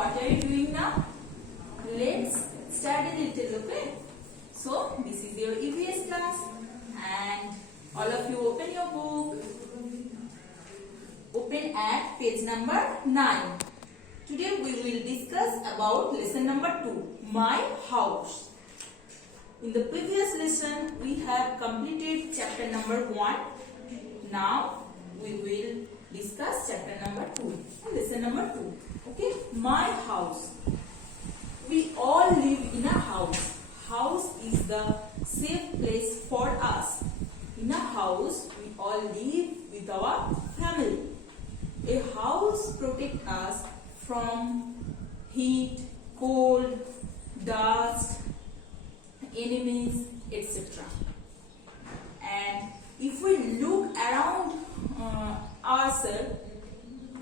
what are you doing now? Let's start a little, okay? So, this is your EVS class and all of you open your book. Open at page number 9. Today we will discuss about lesson number 2, My House. In the previous lesson we have completed chapter number 1. Now we will discuss chapter number 2 and lesson number 2. Okay, My House. We all live in a house. House is the safe place for us. In a house, we all live with our family. A house protects us from heat, cold, dust, enemies, etc. And if we look around ourselves,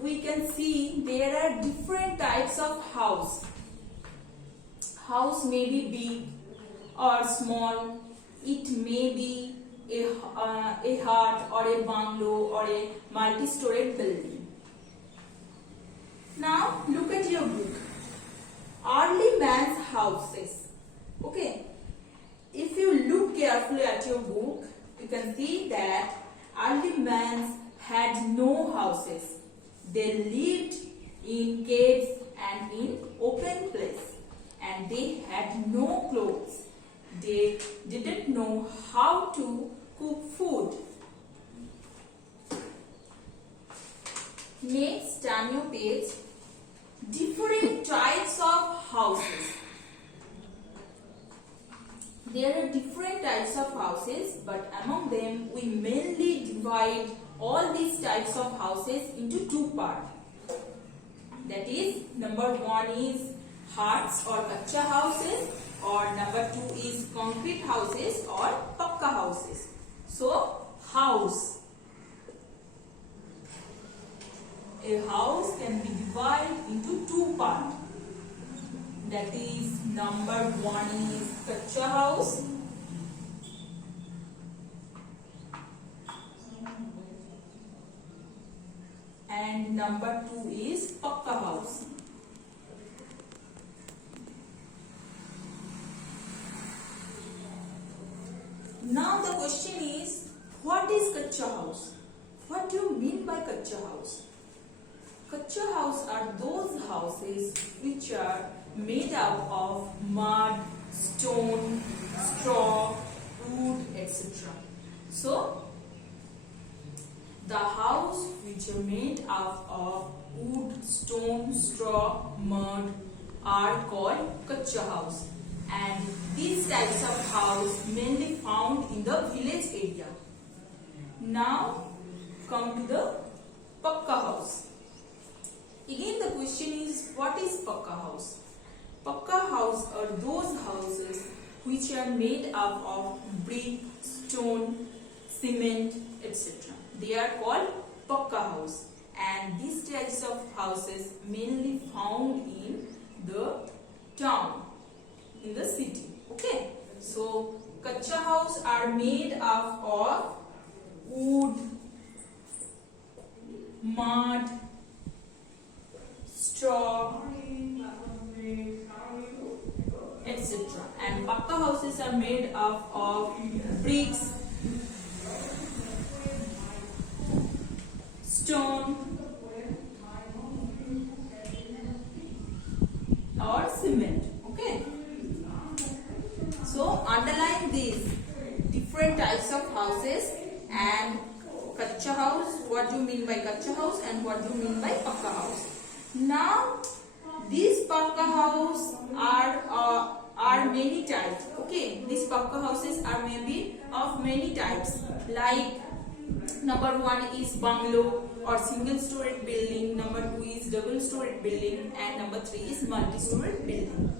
we can see there are different types of house. House may be big or small. It may be a hut or a bungalow or a multi-storied building. Now look at your book. Early man's houses. Okay. If you look carefully at your book, you can see that early man had no houses. They lived in caves and in open place. And they had no clothes. They didn't know how to cook food. Next, turn your page. Different types of houses. There are different types of houses, but among them we mainly divide all these types of houses into two parts. That is, number 1 is huts or kacha houses, or number 2 is concrete houses or pakka houses. So, house. A house can be divided into two parts. That is, number 1 is kacha house and number 2 is pakka house. Now the question is, what is kacha house? What do you mean by kacha house? Kacha house are those houses which are made up of mud, stone, straw, wood, etc. So, the house which are made up of wood, stone, straw, mud are called kacha house. And these types of house mainly found in the village area. Now come to the pakka house. Again the question is, what is pakka house? Pakka house are those houses which are made up of brick, stone, cement, etc. They are called pakka house. And these types of houses mainly found in the town, in the city. Okay, so kacha house are made up of wood, mud, straw, etc. And pakka houses are made up of bricks, stone or cement. Okay. So, underline these different types of houses and kacha house, what do you mean by kacha house and what do you mean by pakka house. Now, these pakka house are many types. Okay, these pakka houses are maybe of many types. Like, number 1 is bungalow or single-storied building, number 2 is double-storied building, and number 3 is multi-storied building.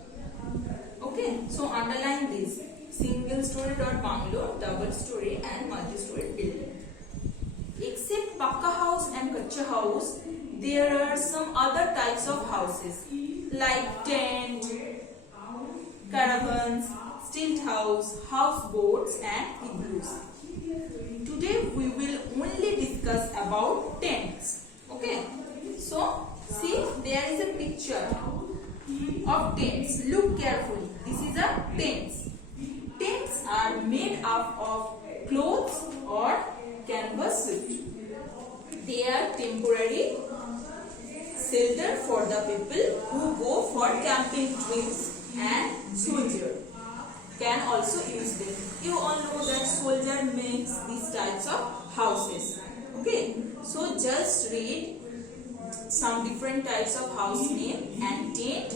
Okay, so underline this: single-storied or bungalow, double-story and multi-storied building. Except pakka house and kacha house, there are some other types of houses like tent, caravans, stilt house, houseboats and igloos. Today we will only discuss about tents. Okay, so see, there is a picture. of tents. Look carefully. This is a tents. Tents are made up of clothes or canvas sheet. They are temporary shelter for the people who go for camping trips, and soldier can also use them. You all know that soldier makes these types of houses. Okay, so just read some different types of house name. And tent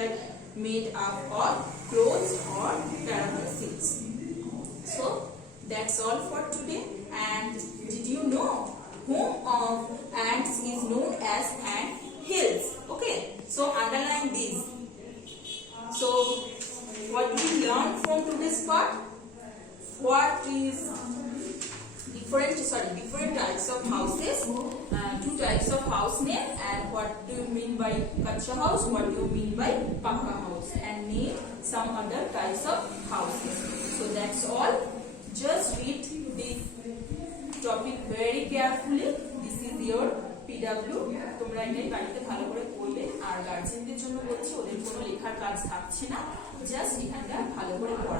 are made up of clothes or canvas sheets. So that's all for today. And did you know home of ants is known as ant hills? Okay, so underline these. So what we learned from today's part? What is different types of houses, two types of house name, and what do you mean by kacha house, what do you mean by pakka house, and name some other types of houses. So that's all. Just read this topic very carefully. This is your PW. তোমরা এটাই বাড়িতে ভালো করে পড়বে। আর গার্জিয়ানদের জন্য বলছি, ওদের কোনো লেখার কাজ থাকছে না, জাস্ট এখানটা ভালো করে পড়া।